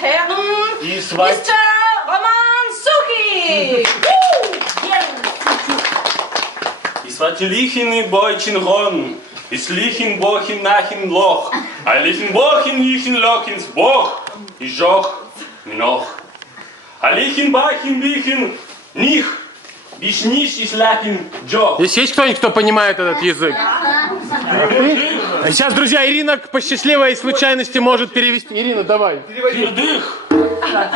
Herren, Ich Mr. weiß- Roman Suchi. Ich war liegen in Boychen Horn. Ich liegen Bochen nach in Loch. I liegen Bochen, liegen Loch ins Boch. Ich joch noch. I liegen Bachen, liegen nicht. Bis nicht, ich lag in Joch. Здесь есть кто-нибудь, кто понимает этот язык? Сейчас, друзья, Ирина по счастливой случайности может перевести. Ирина, давай. Пердых.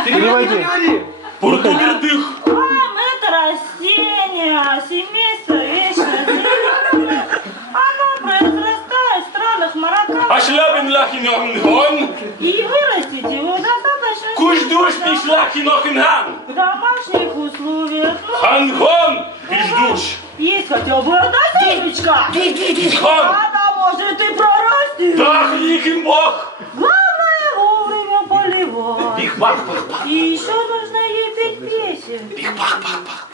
Переводи. Пурдувердых. Это растение, семейство вечное зеленое. Оно произрастает в странах Марокко. А шлябин лахин Horn. И вырастить его достаточно Kusch durch mich lachин noch in Hand. в домашних условиях. Ну, Хан-хон, ich dusch. есть хотя бы одна семечка. Хан. Она может и прорасти. Dach liegen Boch. Главное вовремя поливать. Бих-бах-бах-бах. И еще нужно ей петь песен. Бих-бах-бах-бах.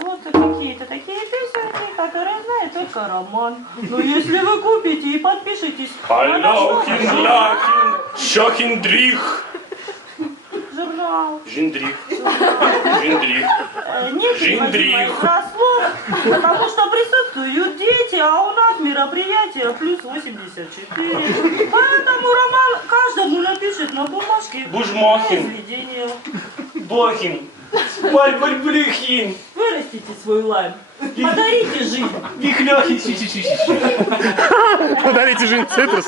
Вот какие-то такие песенки, которые знает только Роман. Но если вы купите и подпишитесь на наш Hallochen, новый Lachen, Schochen, Drich. журнал, Жиндрих. Жиндрих. не переводимое слов, потому что присутствуют дети, а у нас мероприятие плюс 84. Поэтому Роман каждому напишет на бумажке Бужмохин. произведение. Бохин. Бальбальблюхин. Вырастите свой лайм, подарите жизнь. Бихлёхин. Подарите жизнь цитрус.